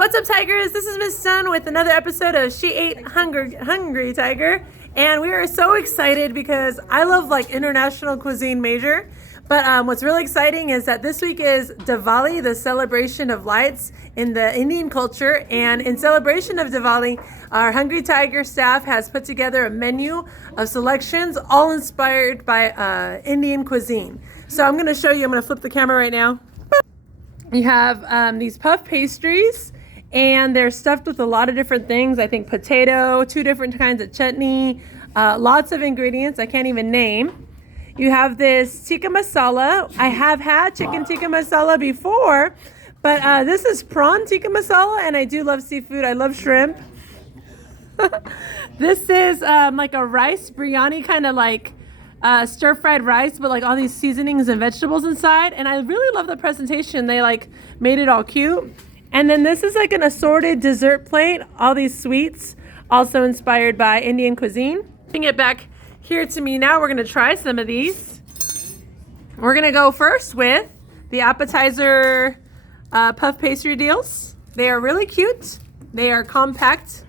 What's up, Tigers? This is Miss Sun with another episode of She Ate Hungry Tiger. And we are so excited because I love like international cuisine major. But what's really exciting is that this week is Diwali, the celebration of lights in the Indian culture. And in celebration of Diwali, our Hungry Tiger staff has put together a menu of selections, all inspired by Indian cuisine. So I'm going to show you. I'm going to flip the camera right now. You have these puff pastries, and they're stuffed with a lot of different things. I think potato, 2 different kinds of chutney, lots of ingredients I can't even name. You have this tikka masala. I have had chicken tikka masala before, but this is prawn tikka masala, and I do love seafood. I love shrimp. This is like a rice biryani, kind of like stir-fried rice, but like all these seasonings and vegetables inside. And I really love the presentation. They like made it all cute. And then this is like an assorted dessert plate, all these sweets, also inspired by Indian cuisine. Bring it back here to me now. We're gonna try some of these. We're gonna go first with the appetizer puff pastry deals. They are really cute. They are compact.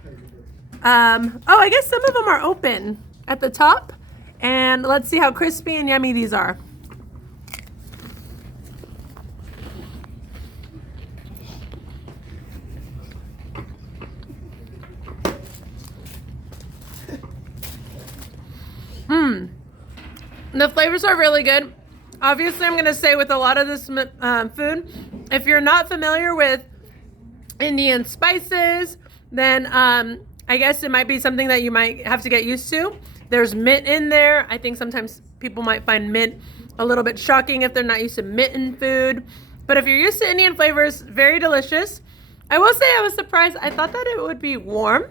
Oh, I guess some of them are open at the top. And let's see how crispy and yummy these are. The flavors are really good. Obviously, I'm going to say with a lot of this food, if you're not familiar with Indian spices, then I guess it might be something that you might have to get used to. There's mint in there. I think sometimes people might find mint a little bit shocking if they're not used to mint in food. But if you're used to Indian flavors, very delicious. I will say I was surprised. I thought that it would be warm,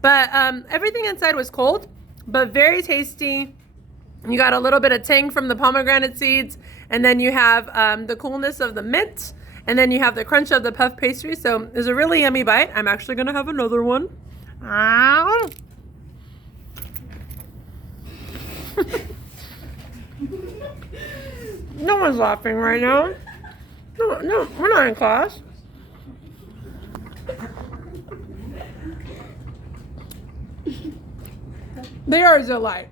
but everything inside was cold, but very tasty. You got a little bit of tang from the pomegranate seeds, and then you have the coolness of the mint, and then you have the crunch of the puff pastry. So it's a really yummy bite. I'm actually going to have another one. No one's laughing right now. No, we're not in class. They are a delight.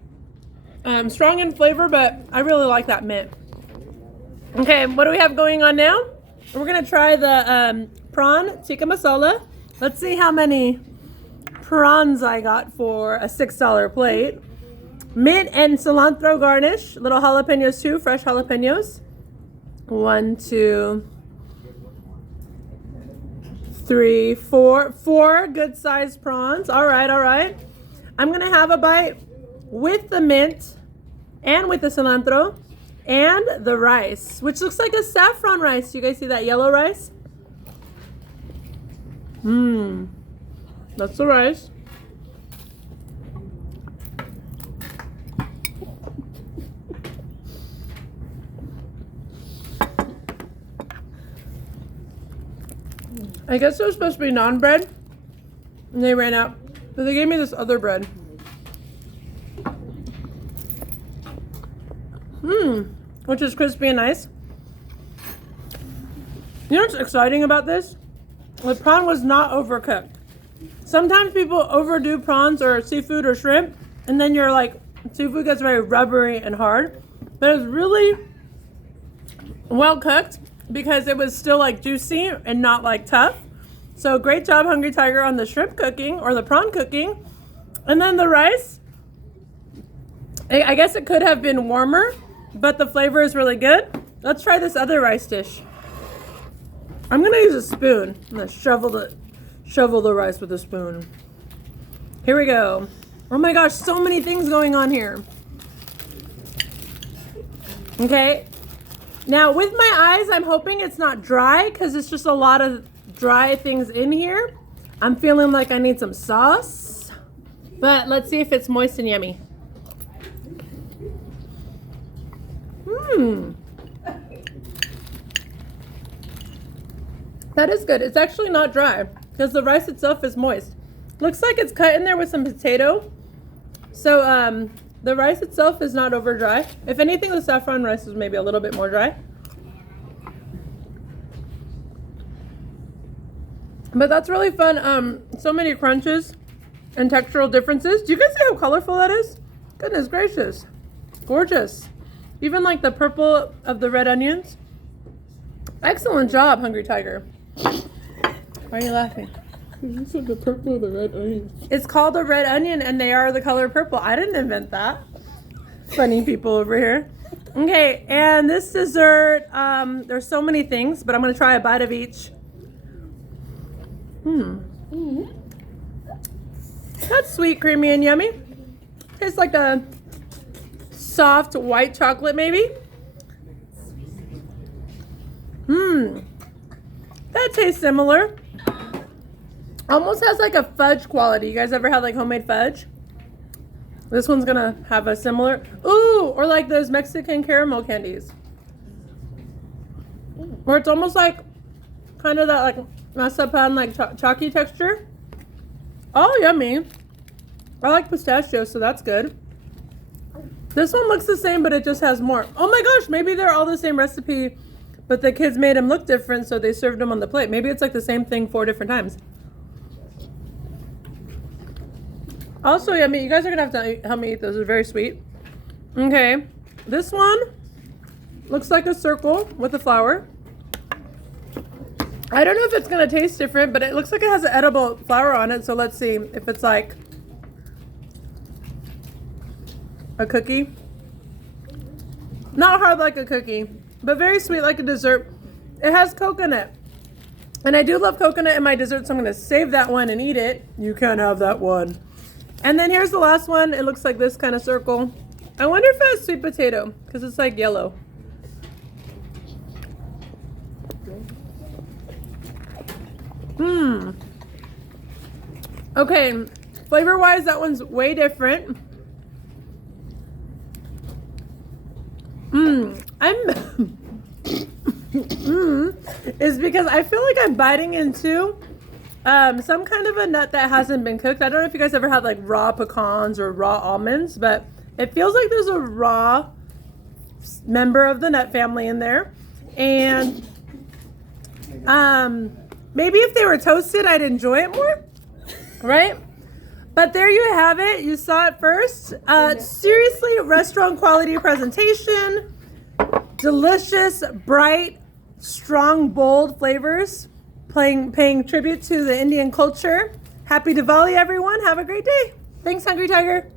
Strong in flavor, but I really like that mint. Okay, what do we have going on now? We're gonna try the prawn tikka masala. Let's see how many prawns I got for a $6 plate. Mint and cilantro garnish. Little jalapenos too, fresh jalapenos. 1, 2, 3, 4. 4 good sized prawns. All right. I'm gonna have a bite with the mint and with the cilantro and the rice, which looks like a saffron rice. You guys see that yellow rice? That's the rice. I guess it was supposed to be naan bread, and they ran out. So they gave me this other bread. Which is crispy and nice. You know what's exciting about this? The prawn was not overcooked. Sometimes people overdo prawns or seafood or shrimp, and then you're like, seafood gets very rubbery and hard. But it's really well cooked because it was still like juicy and not like tough. So great job, Hungry Tiger, on the shrimp cooking or the prawn cooking. And then the rice, I guess it could have been warmer, but the flavor is really good. Let's try this other rice dish. I'm gonna use a spoon. I'm gonna shovel the rice with a spoon. Here we go. Oh my gosh, so many things going on here. Okay. Now with my eyes, I'm hoping it's not dry because it's just a lot of dry things in here. I'm feeling like I need some sauce, but let's see if it's moist and yummy. That is good. It's actually not dry because the rice itself is moist. Looks like it's cut in there with some potato. So the rice itself is not over dry. If anything, the saffron rice is maybe a little bit more dry. But that's really fun. So many crunches and textural differences. Do you guys see how colorful that is? Goodness gracious. Gorgeous. Even like the purple of the red onions. Excellent job, Hungry Tiger. Why are you laughing? You said the purple of the red onion. It's called a red onion and they are the color purple. I didn't invent that. Funny people over here. Okay, and this dessert, there's so many things, but I'm gonna try a bite of each. That's sweet, creamy, and yummy. Tastes like a soft white chocolate, maybe. That tastes similar. Almost has like a fudge quality. You guys ever had like homemade fudge? This one's gonna have a similar. Ooh, or like those Mexican caramel candies. Where it's almost like kind of that like masapan like chalky texture. Oh, yummy. I like pistachio, so that's good. This one looks the same, but it just has more. Oh my gosh, maybe they're all the same recipe, but the kids made them look different, so they served them on the plate. Maybe it's like the same thing 4 different times. Also yummy. You guys are gonna have to help me eat those. They're very sweet. Okay, this one looks like a circle with a flower. I don't know if it's gonna taste different, but it looks like it has an edible flower on it. So let's see if it's like a cookie. Not hard like a cookie, but very sweet like a dessert. It has coconut. And I do love coconut in my dessert, so I'm gonna save that one and eat it. You can have that one. And then here's the last one. It looks like this kind of circle. I wonder if it has sweet potato, because it's like yellow. Okay, flavor-wise, that one's way different. Is because I feel like I'm biting into some kind of a nut that hasn't been cooked. I don't know if you guys ever had like raw pecans or raw almonds, but it feels like there's a raw member of the nut family in there. And maybe if they were toasted, I'd enjoy it more, right? But there you have it. You saw it first. Seriously, restaurant quality presentation. Delicious, bright, strong, bold flavors. Paying tribute to the Indian culture. Happy Diwali, everyone. Have a great day. Thanks, Hungry Tiger.